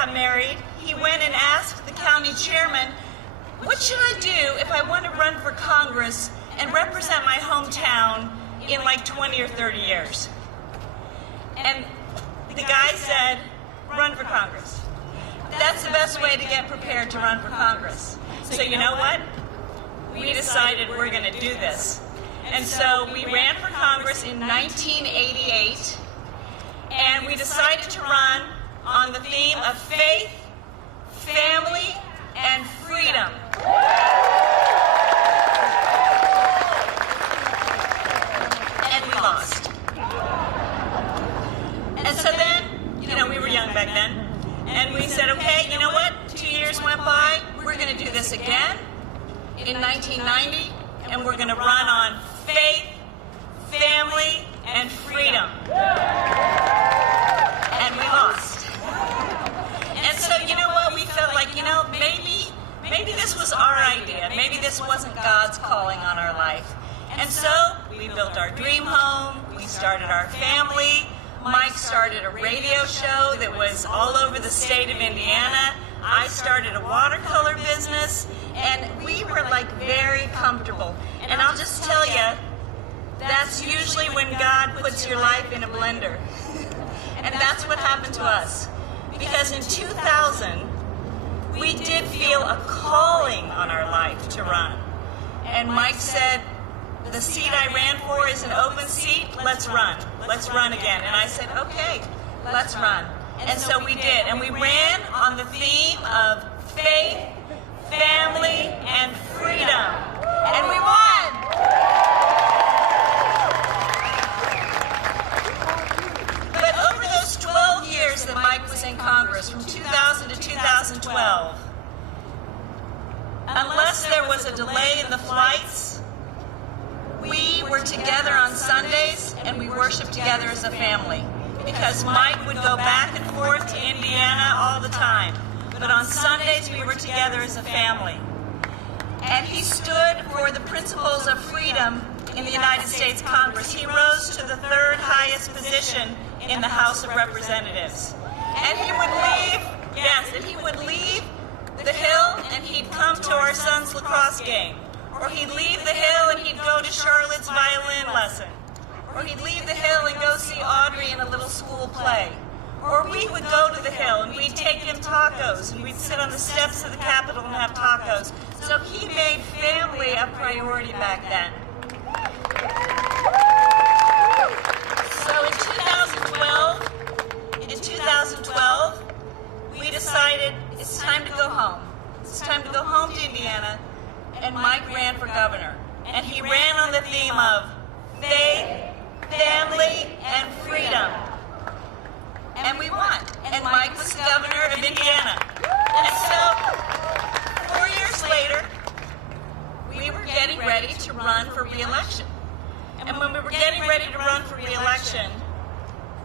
got married, he went and asked the county chairman, what should I do if I want to run for Congress and represent my hometown in like 20 or 30 years? And the guy said, run for Congress. That's the best way to get prepared to run for Congress. So you know what? We decided we're going to do this. And so we ran for Congress in 1988, and we decided to run on the theme of faith, family, and freedom. And we lost. And so then, we were young back then, and we said, okay, you know what? 2 years went by, we're going to do this again in 1990, and we're going to run on faith, family, and freedom. And we lost. And so, you know what? We felt like, maybe this was our idea. Maybe this wasn't God's calling on our life. And so we built our dream home. We started our family. Mike started a radio show that was all over the state of Indiana. I started a watercolor business, and we were very comfortable. And I'll just tell you, that's usually when God puts your life in a blender. And that's what happened to us. Because in 2000, we did feel a calling on our life to run. And Mike said, the seat I ran for is an open seat, let's run. Let's run again. And I said, okay, let's run. And so we did. And we ran on the theme of faith, family, and freedom. And we won! But over those 12 years that Mike was in Congress, from 2000 to 2012, unless there was a delay in the flights, we were together on Sundays and we worshiped together as a family. Because Mike would go back and forth to Indiana all the time. But on Sundays we were together as a family. And he stood for the principles of freedom in the United States Congress. He rose to the third highest position in the House of Representatives. And he would leave the Hill and he'd come to our son's lacrosse game. Or he'd leave the Hill and he'd go to Charlotte's violin lesson. Or he'd leave the Hill and go see Audrey in a little school play. Or we would go to the Hill and we'd take him tacos and we'd sit on the steps of the Capitol and have tacos. So he made family a priority back then. So in 2012, we decided it's time to go home. It's time to go home to Indiana. And Mike ran for governor. And he ran on the theme of faith, family, and freedom. And we won. And Mike was governor of Indiana. And so, 4 years later, we were getting ready to run for re-election. And when we were getting ready to run for re-election,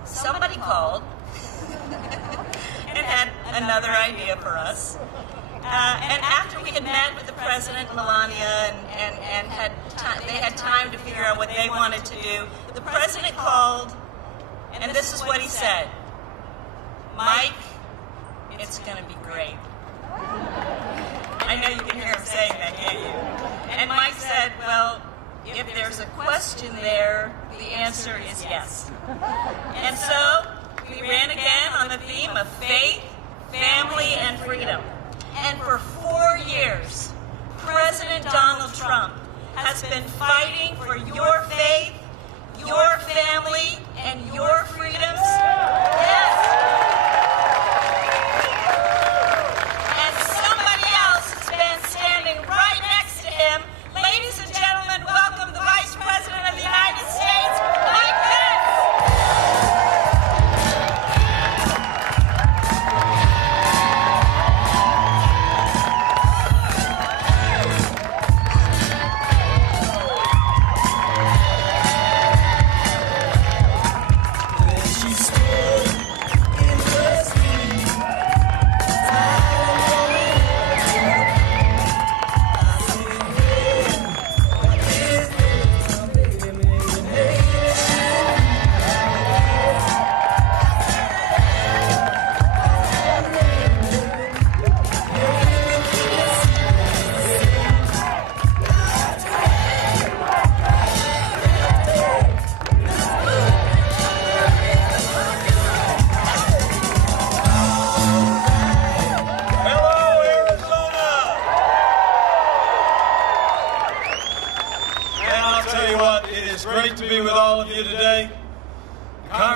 somebody called and had another idea for us. And after we had met with the President, Melania, and they had time to figure out what they wanted to do, the President called, and this is what he said: Mike, it's going to be great. I know you can hear him saying that, can't you? And Mike said, well, if there's a question there, the answer is yes. And so we ran again on the theme of faith, family, and freedom. And for 4 years, President Donald Trump has been fighting for your faith, your family, and your freedoms. Yes. And somebody else has been standing right next to him. Ladies and gentlemen, welcome the Vice President of the United States, Mike Pence.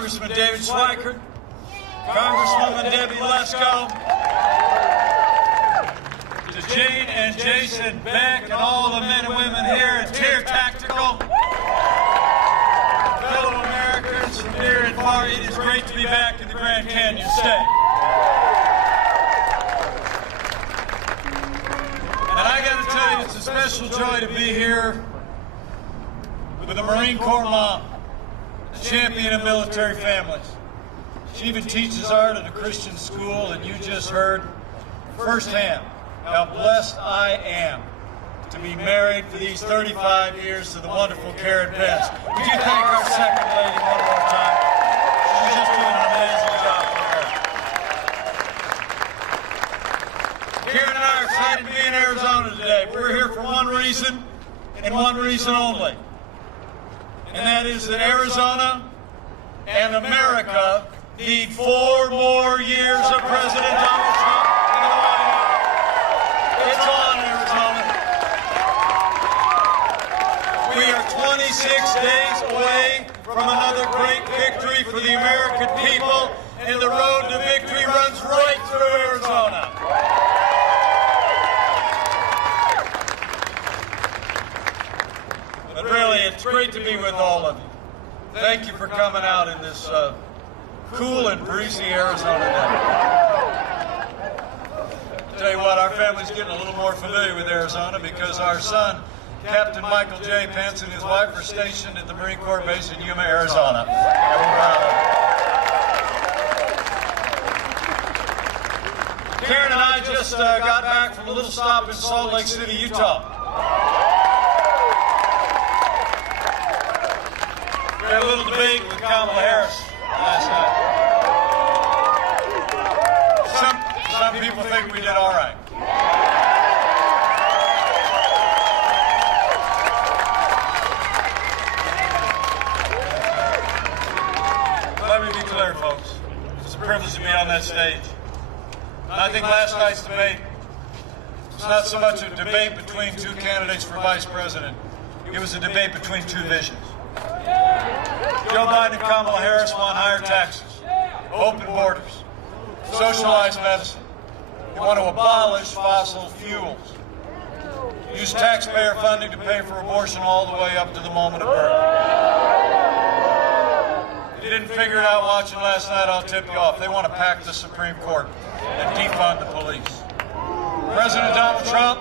Congressman David Schweikert, Congresswoman Debbie Lesko, to Jane and Jason Beck, and all the men and women here at Tier Tactical, fellow Americans from near and far. It is great to be back in the Grand Canyon State. And I got to tell you, it's a special joy to be here with a Marine Corps mom, a champion of military families. She even teaches art at a Christian school, and you just heard firsthand how blessed I am to be married for these 35 years to the wonderful Karen Pence. Would you thank our second lady one more time? She's just doing an amazing job for her. Karen and I are excited to be in Arizona today. We're here for one reason and one reason only. And that is that Arizona and America need 4 more years of President Donald Trump in the White House. It's on, Arizona. We are 26 days away from another great victory for the American people, and the road to victory runs right through Arizona. But really, it's great to be with all of you. Thank you for coming out in this cool and breezy Arizona day. Tell you what, our family's getting a little more familiar with Arizona because our son, Captain Michael J. Pence, and his wife are stationed at the Marine Corps base in Yuma, Arizona. And we're proud of them. Karen and I just got back from a little stop in Salt Lake City, Utah. We had a little debate with Kamala Harris last night. Some people think we did all right. Let me be clear, folks. It's a privilege to be on that stage. And I think last night's debate was not so much a debate between two candidates for vice president. It was a debate between two visions. Joe Biden and Kamala Harris want higher taxes, open borders, socialized medicine. They want to abolish fossil fuels, use taxpayer funding to pay for abortion all the way up to the moment of birth. If you didn't figure it out watching last night, I'll tip you off. They want to pack the Supreme Court and defund the police. President Donald Trump,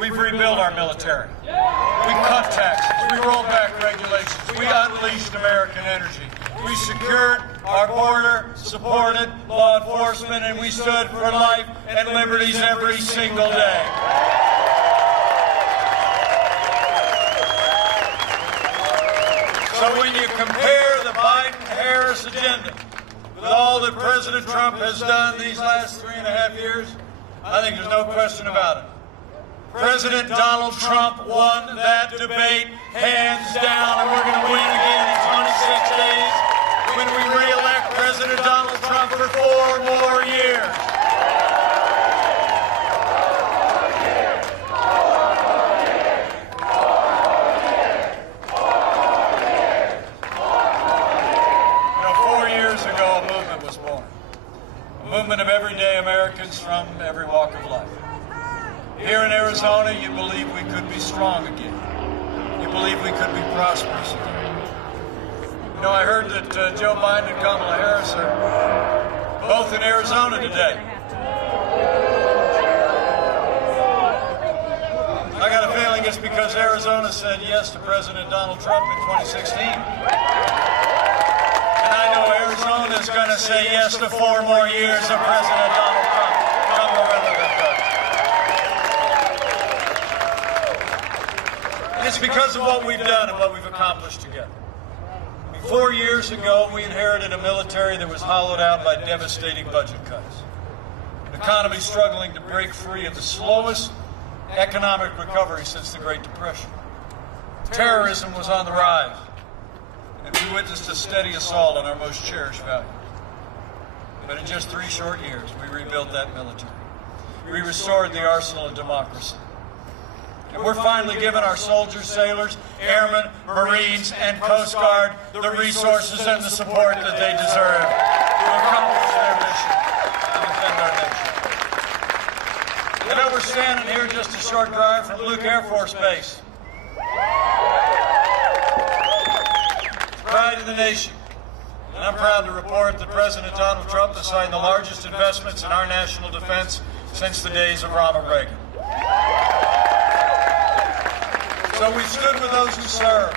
we've rebuilt our military. We cut taxes. We rolled back regulations. We unleashed American energy. We secured our border, supported law enforcement, and we stood for life and liberties every single day. So when you compare the Biden-Harris agenda with all that President Trump has done these last 3.5 years, I think there's no question about it. President Donald Trump won that debate hands down, and we're going to win again in 26 days when we re-elect President Donald Trump for 4 more years. You know, 4 years ago, a movement was born. A movement of everyday Americans from every walk of life. Here in Arizona, you believe we could be strong again. You believe we could be prosperous again. You know, I heard that Joe Biden and Kamala Harris are both in Arizona today. I got a feeling it's because Arizona said yes to President Donald Trump in 2016. And I know Arizona is going to say yes to 4 more years of President Donald Trump. Come November the 3rd. It's because of what we've done and what we've accomplished together. 4 years ago, we inherited a military that was hollowed out by devastating budget cuts. An economy struggling to break free of the slowest economic recovery since the Great Depression. Terrorism was on the rise, and we witnessed a steady assault on our most cherished values. But in just 3 short years, we rebuilt that military. We restored the arsenal of democracy. And we're finally giving our soldiers, sailors, airmen, Marines, and Coast Guard the resources and the support that they deserve to accomplish their mission to defend our nation. You know, we're standing here just a short drive from Luke Air Force Base. It's pride of the nation. And I'm proud to report that President Donald Trump has signed the largest investments in our national defense since the days of Ronald Reagan. So we've stood with those who serve,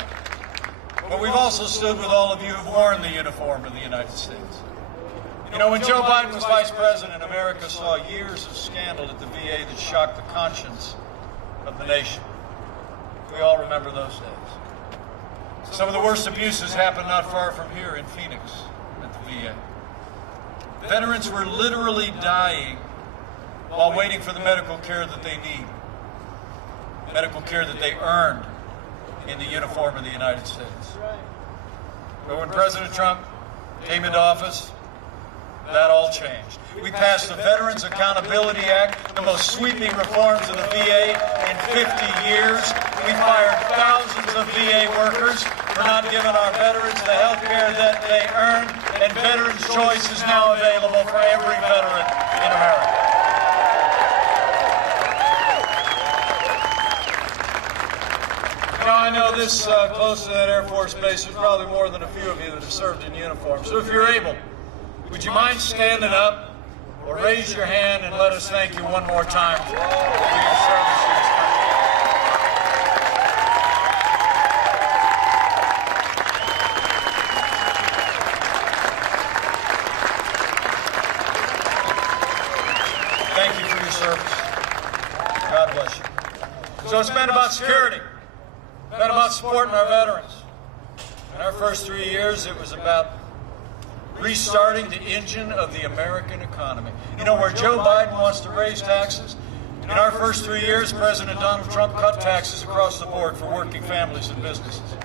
but we've also stood with all of you who've worn the uniform of the United States. You know, when Joe Biden was vice president, America saw years of scandal at the VA that shocked the conscience of the nation. We all remember those days. Some of the worst abuses happened not far from here in Phoenix at the VA. Veterans were literally dying while waiting for the medical care that they need. Medical care that they earned in the uniform of the United States. But when President Trump came into office, that all changed. We passed the Veterans Accountability Act, the most sweeping reforms of the VA in 50 years. We fired thousands of VA workers for not giving our veterans the health care that they earned, and Veterans Choice is now available for every veteran in America. You know, I know this close to that Air Force base, there's probably more than a few of you that have served in uniform. So if you're able, would you mind standing up or raise your hand and let us thank you one more time for your service to this country? Thank you for your service. God bless you. So it's been about security. It's been about supporting our veterans. In our first 3 years, it was about restarting the engine of the American economy. You know, where Joe Biden wants to raise taxes, in our first 3 years, President Donald Trump cut taxes across the board for working families and businesses.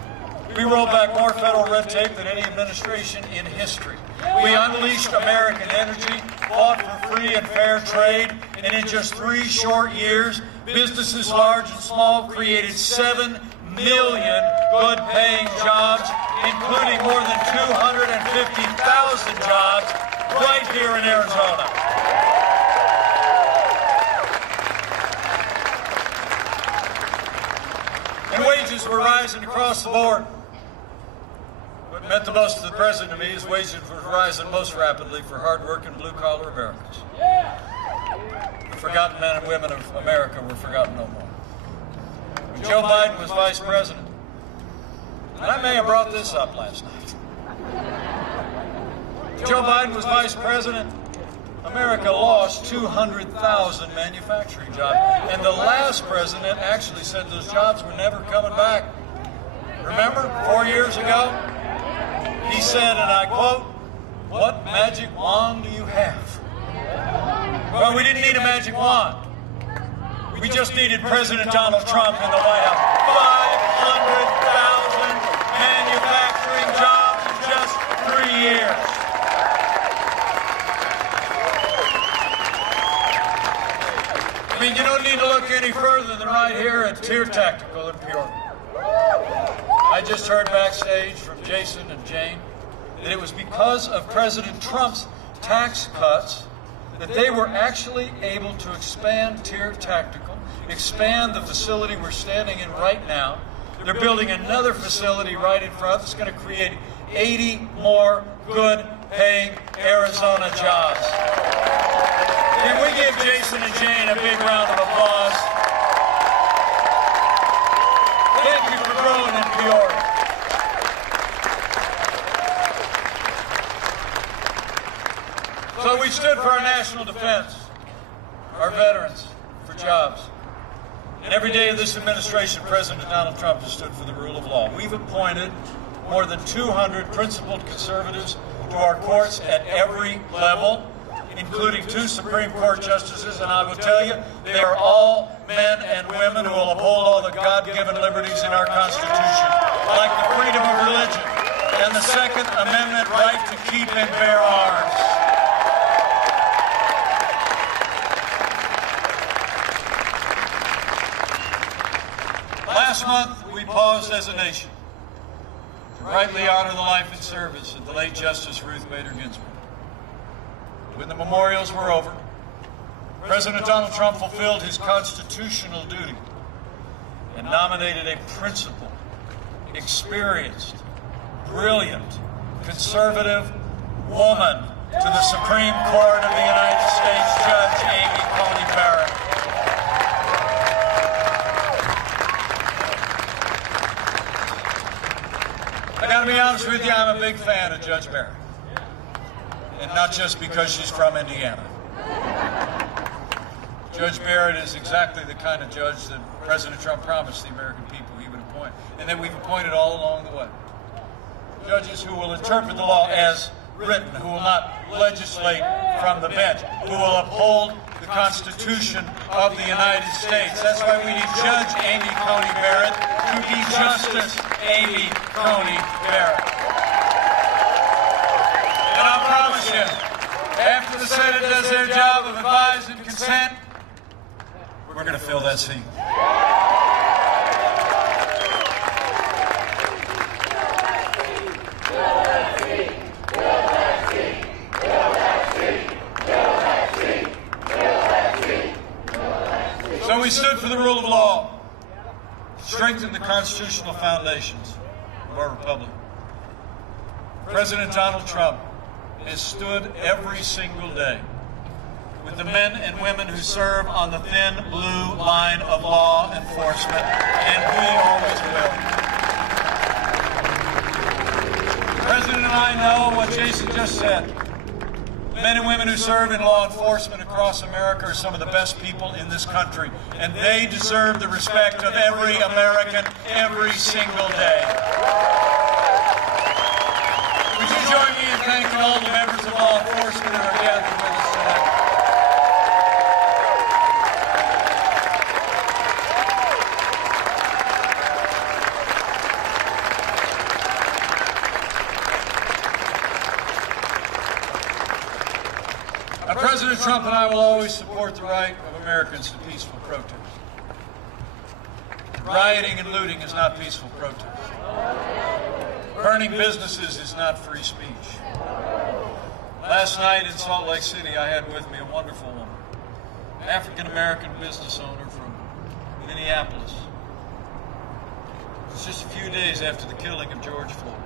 We rolled back more federal red tape than any administration in history. We unleashed American energy, fought for free and fair trade, and in just 3 short years, businesses large and small created 7 million good-paying jobs, including more than 250,000 jobs right here in Arizona. And wages were rising across the board. What meant the most to the president to me is wages were rising most rapidly for hard-working blue-collar Americans. The forgotten men and women of America were forgotten no more. When Joe Biden was vice president, and I may have brought this up last night. Joe Biden was vice president, America lost 200,000 manufacturing jobs. And the last president actually said those jobs were never coming back. Remember, 4 years ago, he said, and I quote, "What magic wand do you have?" Well, we didn't need a magic wand. We just needed President Donald Trump in the White House. 500,000 manufacturing jobs in just 3 years. I mean, you don't need to look any further than right here at TYR Tactical in Peoria. I just heard backstage from Jason and Jane that it was because of President Trump's tax cuts that they were actually able to expand TYR Tactical, expand the facility we're standing in right now. They're building another facility right in front that's going to create 80 more good-paying Arizona jobs. Can we give Jason and Jane a big round of applause? Thank you for growing in Peoria. So we stood for our national defense, our veterans, for jobs. And every day of this administration, President Donald Trump has stood for the rule of law. We've appointed more than 200 principled conservatives to our courts at every level, including 2 Supreme Court justices, and I will tell you, they are all men and women who will uphold all the God-given liberties in our Constitution, like the freedom of religion and the Second Amendment right to keep and bear arms. Last month, we paused as a nation to rightly honor the life and service of the late Justice Ruth Bader Ginsburg. When the memorials were over, President Donald Trump fulfilled his constitutional duty and nominated a principled, experienced, brilliant, conservative woman to the Supreme Court of the United States, Judge Amy Coney Barrett. I gotta be honest with you, I'm a big fan of Judge Barrett. And not just because she's from Indiana. Judge Barrett is exactly the kind of judge that President Trump promised the American people he would appoint, and that we've appointed all along the way. Judges who will interpret the law as written, who will not legislate from the bench, who will uphold the Constitution of the United States. That's why we need Judge Amy Coney Barrett to be Justice Amy Coney Barrett. And I promise you, after the Senate does their job of advise and consent, we're going to fill that seat. So we stood for the rule of law, strengthened the constitutional foundations of our republic. President Donald Trump has stood every single day with the men and women who serve on the thin blue line of law enforcement, and we always will. The President and I know what Jason just said. The men and women who serve in law enforcement across America are some of the best people in this country, and they deserve the respect of every American every single day. Would you join me in thanking all the members of law enforcement who are gathered with us today? President Trump and I will always support the right of Americans to peaceful protest. Rioting and looting is not peaceful protest. Burning businesses is not free speech. Last night in Salt Lake City, I had with me a wonderful woman, an African-American business owner from Minneapolis. It's just a few days after the killing of George Floyd.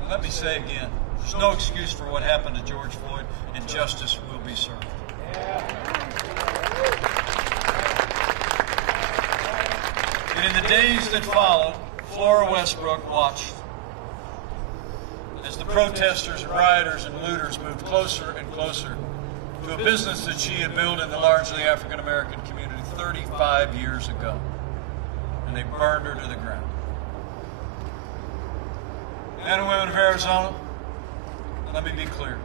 And let me say again, there's no excuse for what happened to George Floyd, and justice will be served. And in the days that followed, Flora Westbrook watched as the protesters, rioters, and looters moved closer and closer to a business that she had built in the largely African-American community 35 years ago, and they burned her to the ground. Men and women of Arizona, let me be clear.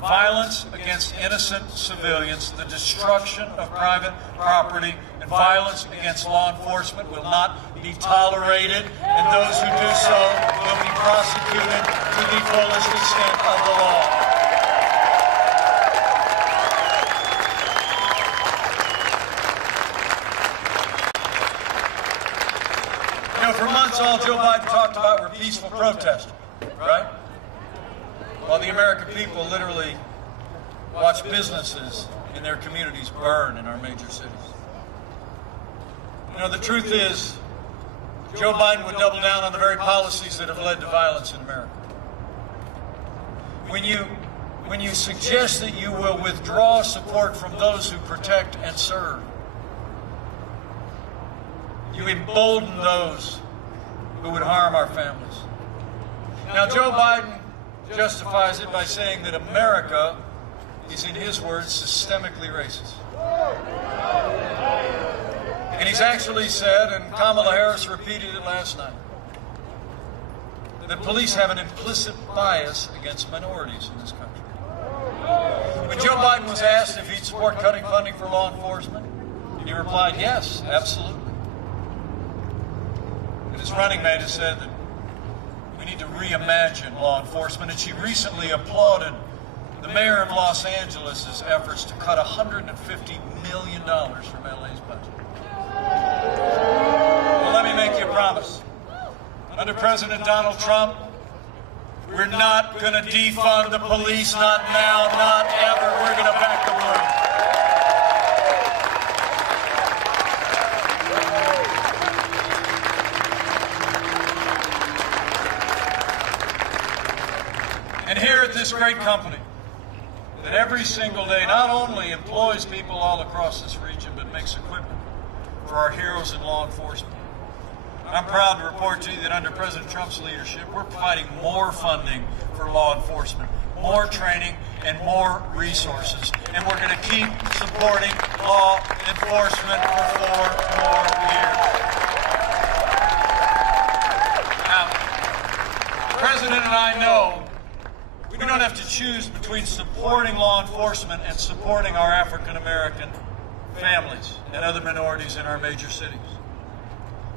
Violence against innocent civilians, the destruction of private property, and violence against law enforcement will not be tolerated, and those who do so will be prosecuted to the fullest extent of the law. You know, for months all Joe Biden talked about were peaceful protesters, right? While the American people literally watch businesses in their communities burn in our major cities. You know, the truth is, Joe Biden would double down on the very policies that have led to violence in America. When you suggest that you will withdraw support from those who protect and serve, you embolden those who would harm our families. Now, Joe Biden justifies it by saying that America is, in his words, systemically racist. And he's actually said, and Kamala Harris repeated it last night, that police have an implicit bias against minorities in this country. When Joe Biden was asked if he'd support cutting funding for law enforcement, he replied, yes, absolutely. And his running mate has said that we need to reimagine law enforcement, and she recently applauded the mayor of Los Angeles' efforts to cut $150 million from LA's budget. promise. Under President Donald Trump, we're not going to defund the police, not now, not ever. We're going to back the blue. And here at this great company, that every single day not only employs people all across this region, but makes equipment for our heroes in law enforcement. I'm proud to report to you that under President Trump's leadership, we're providing more funding for law enforcement, more training, and more resources. And we're going to keep supporting law enforcement for 4 more years. Now, the President and I know we don't have to choose between supporting law enforcement and supporting our African American families and other minorities in our major cities.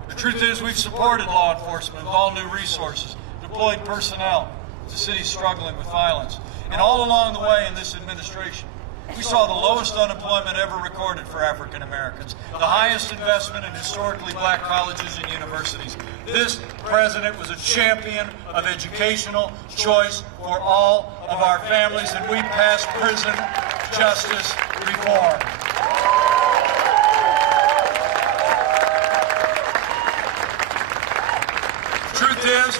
The truth is, we've supported law enforcement with all new resources, deployed personnel to cities struggling with violence. And all along the way in this administration, we saw the lowest unemployment ever recorded for African Americans, the highest investment in historically black colleges and universities. This president was a champion of educational choice for all of our families, and we passed prison justice reform. The truth is,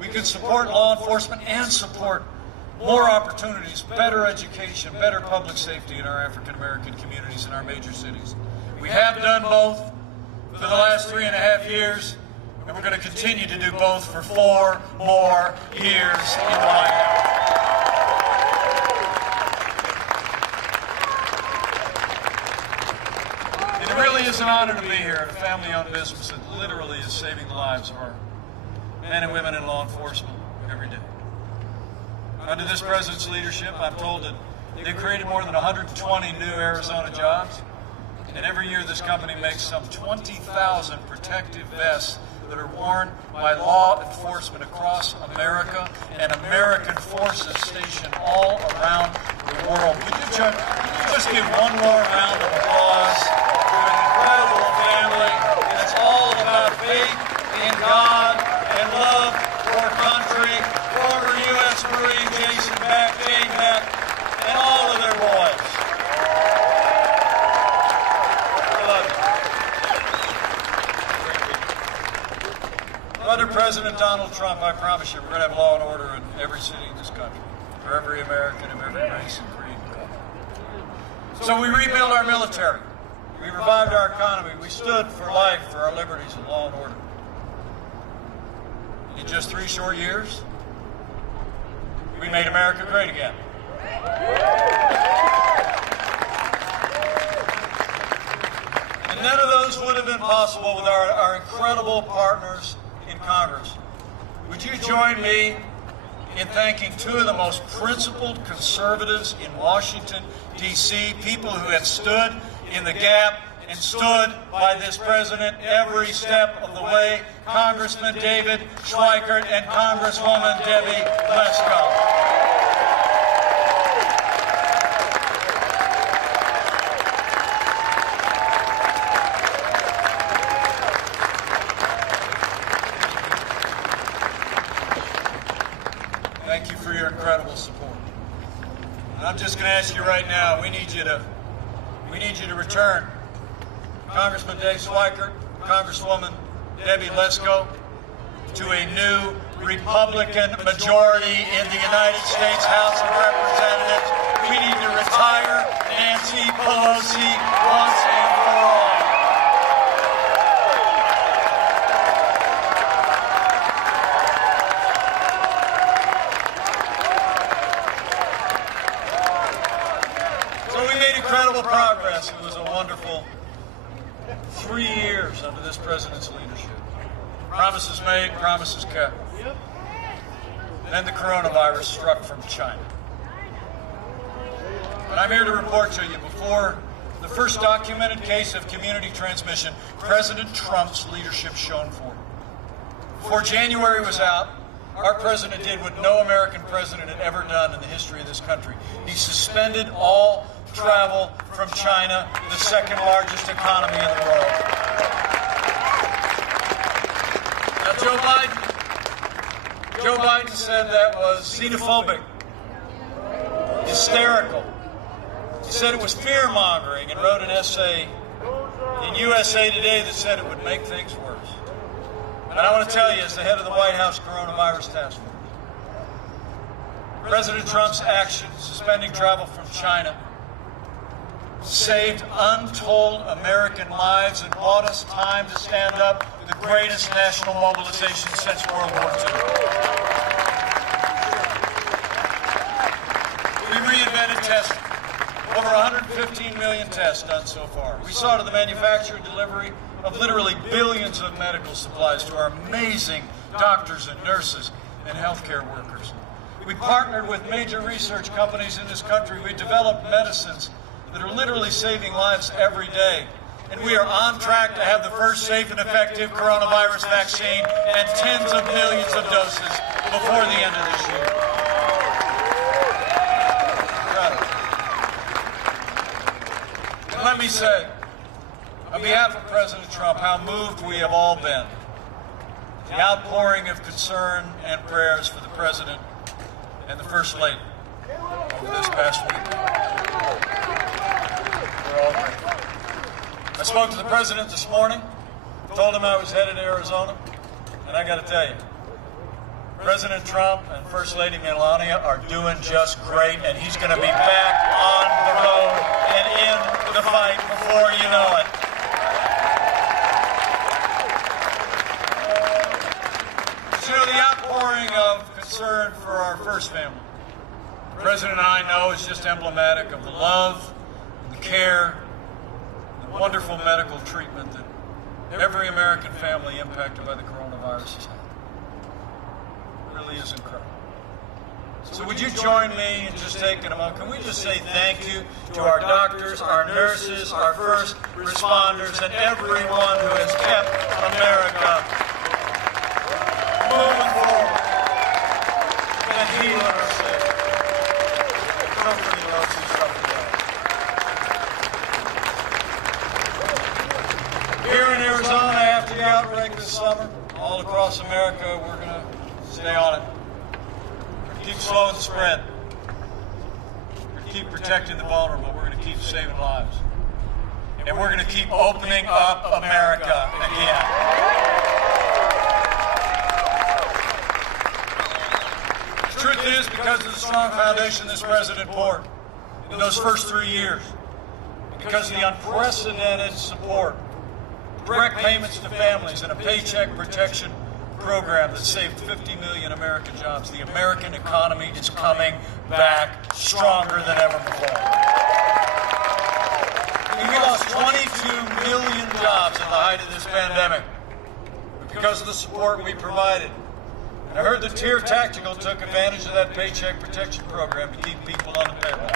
we can support law enforcement and support more opportunities, better education, better public safety in our African American communities in our major cities. We have done both for the last 3.5 years, and we're going to continue to do both for 4 more years in the White House. And it really is an honor to be here at a family-owned business that literally is saving the lives of our men and women in law enforcement every day. Under this president's leadership, I'm told that they've created more than 120 new Arizona jobs. And every year this company makes some 20,000 protective vests that are worn by law enforcement across America and American forces stationed all around the world. Could you just give one more round of applause to an incredible family that's all about faith in God and love for country, former U.S. Marine Jason Beck, Jane Beck, and all of their boys. I love you. Under President Donald Trump, I promise you, we're going to have law and order in every city in this country, for every American of every race and creed. So we rebuilt our military. We revived our economy. We stood for life, for our liberties and law and order. In just 3 short years, we made America great again. And none of those would have been possible with our incredible partners in Congress. Would you join me in thanking 2 of the most principled conservatives in Washington, D.C., people who have stood in the gap and stood by this president every step of the way, Congressman David Schweikert and Congresswoman Debbie Lesko. Thank you for your incredible support. And I'm just going to ask you right now, we need you to return Congressman Dave Schweikert, Congresswoman Debbie Lesko, to a new Republican majority in the United States House of Representatives. We need to retire Nancy Pelosi once and for all. So we made incredible progress. It was a wonderful 3 years under this president's leadership. Promises made, promises kept. Then the coronavirus struck from China. But I'm here to report to you, before the first documented case of community transmission, President Trump's leadership shone forth. Before January was out, our president did what no American president had ever done in the history of this country. He suspended all travel from China, the 2nd largest economy in the world. Now, Joe Biden said that was xenophobic, hysterical. He said it was fear-mongering and wrote an essay in USA Today that said it would make things worse. And I want to tell you, as the head of the White House Coronavirus Task Force, President Trump's actions, suspending travel from China, saved untold American lives and bought us time to stand up with the greatest national mobilization since World War II. We reinvented testing. Over 115 million tests done so far. We saw to the manufacture and delivery of literally billions of medical supplies to our amazing doctors and nurses and healthcare workers. We partnered with major research companies in this country. We developed medicines that are literally saving lives every day. And we are on track to have the first safe and effective coronavirus vaccine and tens of millions of doses before the end of this year. And let me say, on behalf of President Trump, how moved we have all been. The outpouring of concern and prayers for the President and the First Lady over this past week. We're all grateful. I spoke to the President this morning, told him I was headed to Arizona, and I got to tell you, President Trump and First Lady Melania are doing just great, and he's going to be back on the road and in the fight before you know it. You know, the outpouring of concern for our first family, the President and I know is just emblematic of the love, the care, the wonderful medical treatment that every American family impacted by the coronavirus has had. It really is incredible. So would you join me in just taking a moment? Can we just say thank you to our doctors, our nurses, our first responders, and everyone who has kept America moving forward and healing our sick, comforting those who suffer today. Here in Arizona, after the outbreak this summer, all across America, we're going to stay on it. Keep slowing the spread. We're going to keep protecting the vulnerable. We're going to keep saving lives. And we're going to keep opening up America again. The truth is, because of the strong foundation this president poured in those first 3 years, because of the unprecedented support, direct payments to families, and a paycheck protection program that saved 50 million American jobs, the American economy is coming back stronger than ever before. We lost 22 million jobs at the height of this pandemic because of the support we provided. And I heard that TIER Tactical took advantage of that paycheck protection program to keep people on the payroll.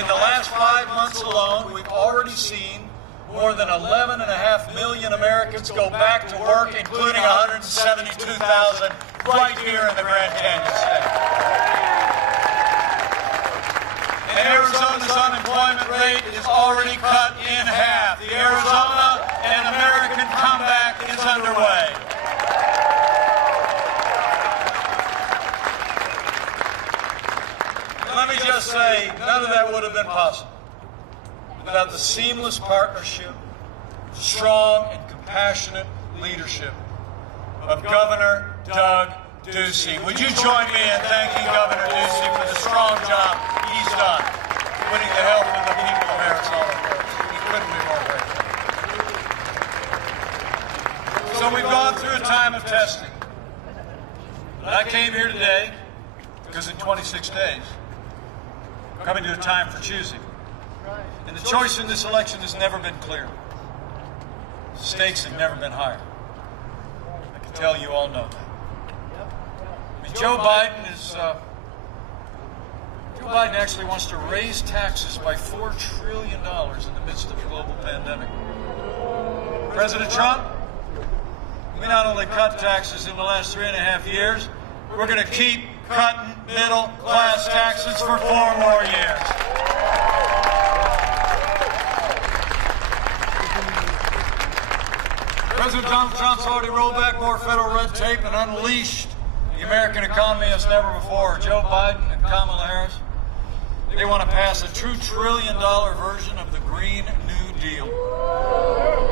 In the last 5 months alone, we've already seen more than 11.5 million Americans go back to work, including 172,000 right here in the Grand Canyon State. And Arizona's unemployment rate is already cut in half. The Arizona and American comeback is underway. And let me just say, none of that would have been possible without the seamless partnership, strong and compassionate leadership of Governor Doug Ducey. Would you join me in thanking Governor Ducey for the strong job he's done, putting the health of the people of Arizona first? We couldn't be more grateful. So we've gone through a time of testing. But I came here today because in 26 days, we're coming to a time for choosing. And the choice in this election has never been clearer. The stakes have never been higher. I can tell you all know that. I mean, Joe Biden actually wants to raise taxes by $4 trillion in the midst of a global pandemic. President Trump, we not only cut taxes in the last 3.5 years, we're going to keep cutting middle-class taxes for 4 more years. President Donald Trump's already rolled back more federal red tape and unleashed the American economy as never before. Joe Biden and Kamala Harris, they want to pass a $2 trillion version of the Green New Deal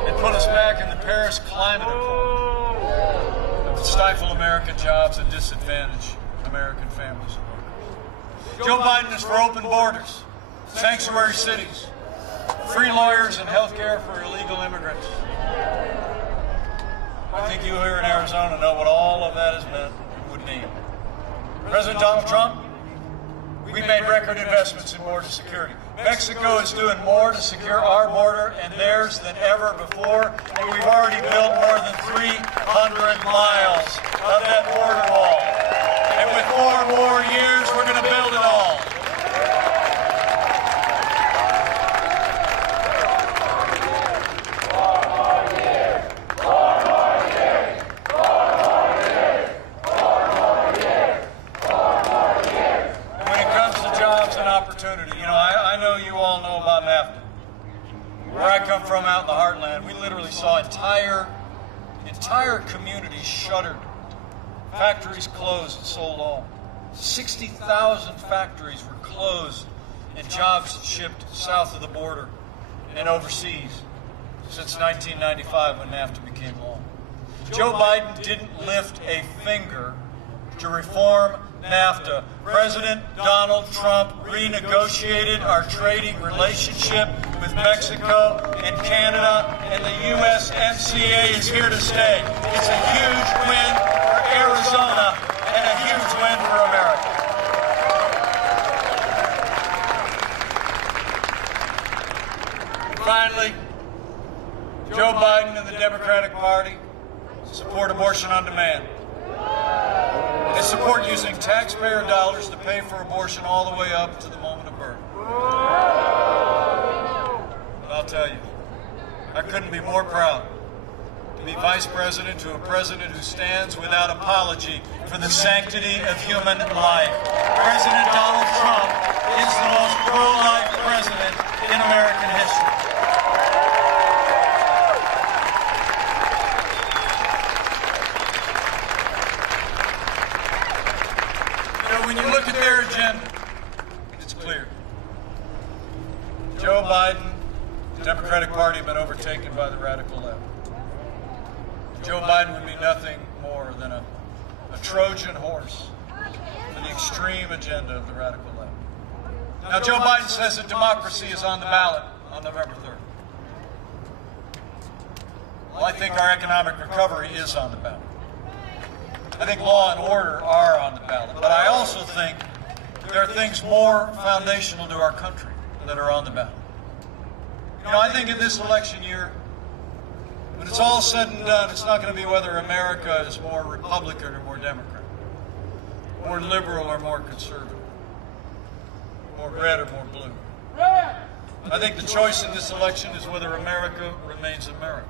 and put us back in the Paris Climate Accord that would stifle American jobs and disadvantage American families and workers. Joe Biden is for open borders, sanctuary cities, free lawyers, and health care for illegal immigrants. I think you here in Arizona know what all of that has meant would mean. President Donald Trump, we made record investments in border security. Mexico is doing more to secure our border and theirs than ever before, and we've already built more than 300 miles of that border wall. And with 4 more years, we're going to build it all. I know you all know about NAFTA. Where I come from out in the heartland, we literally saw entire communities shuttered, factories closed and sold off. 60,000 factories were closed and jobs shipped south of the border and overseas since 1995 when NAFTA became law. Joe Biden didn't lift a finger to reform NAFTA. President Donald Trump renegotiated our trading relationship with Mexico and Canada, and the USMCA is here to stay. It's a huge win for Arizona and a huge win for America. Finally, Joe Biden and the Democratic Party support abortion on demand. They support using taxpayer dollars to pay for abortion all the way up to the moment of birth. But I'll tell you, I couldn't be more proud to be vice president to a president who stands without apology for the sanctity of human life. President Donald Trump is the most pro-life president in American history. When you look at their agenda, it's clear. Joe Biden, the Democratic Party have been overtaken by the radical left. Joe Biden would be nothing more than a Trojan horse for the extreme agenda of the radical left. Now, Joe Biden says that democracy is on the ballot on November 3rd. Well, I think our economic recovery is on the ballot. I think law and order are on the ballot, but I also think there are things more foundational to our country that are on the ballot. You know, I think in this election year, when it's all said and done, it's not going to be whether America is more Republican or more Democrat, more liberal or more conservative, more red or more blue. I think the choice in this election is whether America remains America.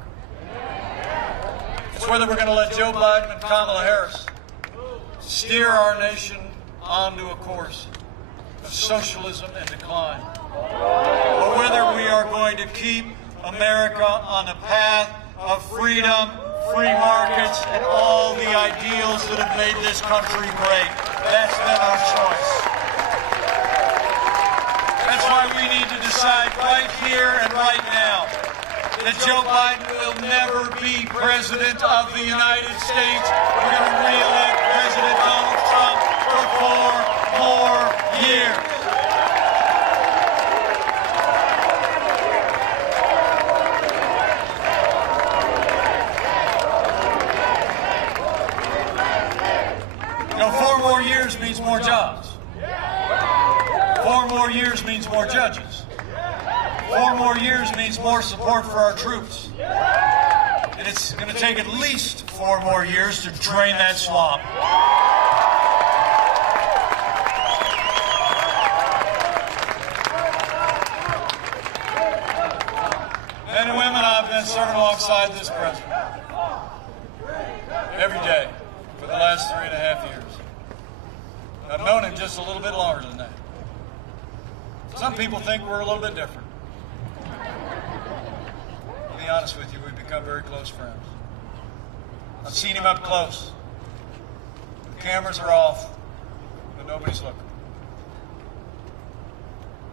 It's whether we're going to let Joe Biden and Kamala Harris steer our nation onto a course of socialism and decline, or whether we are going to keep America on a path of freedom, free markets, and all the ideals that have made this country great. That's been our choice. That's why we need to decide right here and right now that Joe Biden will never be President of the United States. We're going to re-elect President Donald Trump for 4 more years. You know, 4 more years means more jobs. 4 more years means more judges. 4 more years means more support for our troops. And it's going to take at least 4 more years to drain that swamp. Men and women, I've been serving alongside this president every day for the last 3.5 years. I've known him just a little bit longer than that. Some people think we're a little bit different. To be honest with you, we've become very close friends. I've seen him up close. The cameras are off, but nobody's looking.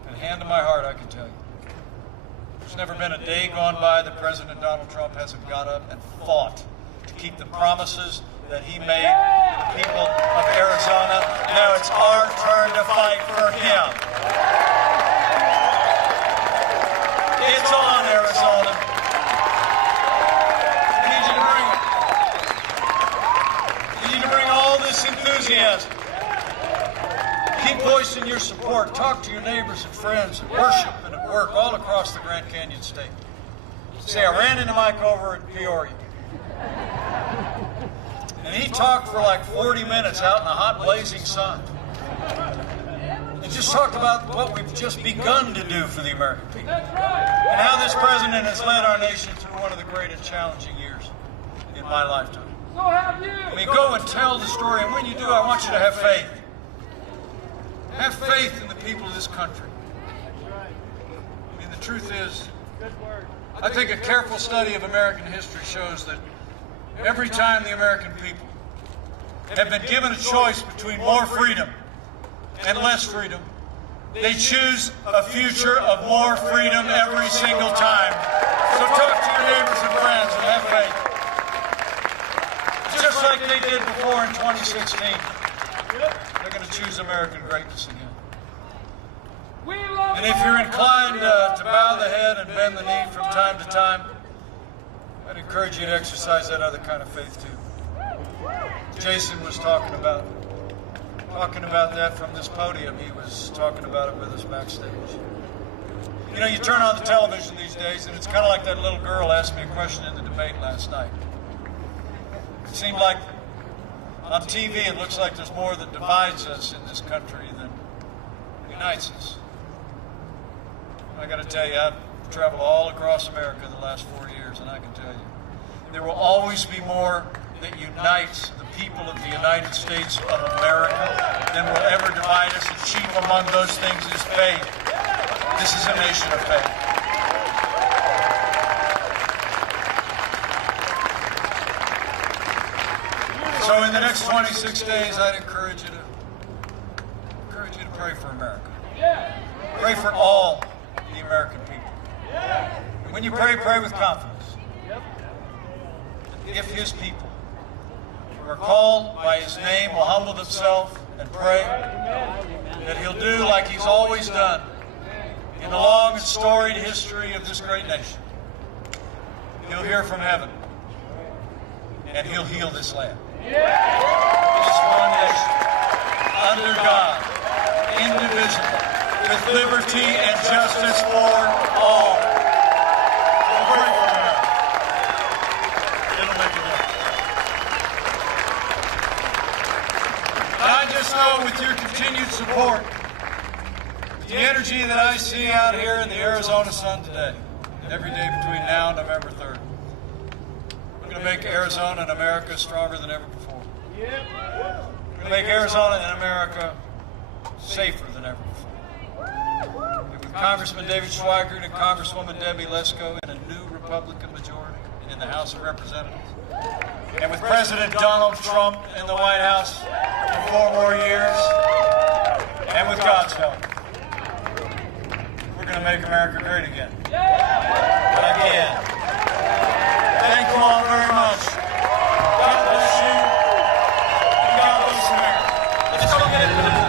And hand on my heart, I can tell you, there's never been a day gone by that President Donald Trump hasn't got up and fought to keep the promises that he made to the people of Arizona. Now it's our turn to fight for him. It's on, Arizona. I need you to bring it. You need to bring all this enthusiasm. Keep voicing your support. Talk to your neighbors and friends at worship and at work all across the Grand Canyon State. Say, I ran into Mike over at Peoria. And he talked for like 40 minutes out in the hot blazing sun. And just talked about what we've just begun to do for the American people. And how this president has led our nation through one of the greatest challenging years in my lifetime. I mean, go and tell the story, and when you do, I want you to have faith. Have faith in the people of this country. I mean, the truth is, I think a careful study of American history shows that every time the American people have been given a choice between more freedom and less freedom, they choose a future of more freedom every single time. So talk to your neighbors and friends and have faith. Just like they did before in 2016. They're going to choose American greatness again. And if you're inclined to bow the head and bend the knee from time to time, I'd encourage you to exercise that other kind of faith too. Jason was talking about that from this podium. He was talking about it with us backstage. You know, you turn on the television these days, and it's kind of like that little girl asked me a question in the debate last night. It seemed like on TV it looks like there's more that divides us in this country than unites us. I got to tell you, I've traveled all across America the last 4 years, and I can tell you, there will always be more that unites the people of the United States of America than will ever divide us. And chief among those things is faith. This is a nation of faith. So in the next 26 days, I'd encourage you to pray for America. Pray for all the American people. And when you pray, pray with confidence. If his people who are called by his name will humble themselves and pray, that he'll do like he's always done in the long and storied history of this great nation. He'll hear from heaven, and he'll heal this land. This one nation, under God, indivisible, with liberty and justice for all. We'll pray for America. It'll make a difference. I just know with your continued support, the energy that I see out here in the Arizona sun today, every day between now and November 3rd, we're going to make Arizona and America stronger than ever before. We're going to make Arizona and America safer than ever before. And with Congressman David Schweikert and Congresswoman Debbie Lesko in a new Republican majority in the House of Representatives, and with President Donald Trump in the White House for 4 more years, and with God's help, we're going to make America great again. Again. Thank you all very much. God bless you. And God bless America. Let's go get it done.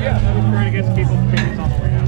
Yeah, that was pretty good. People, tickets on the way out.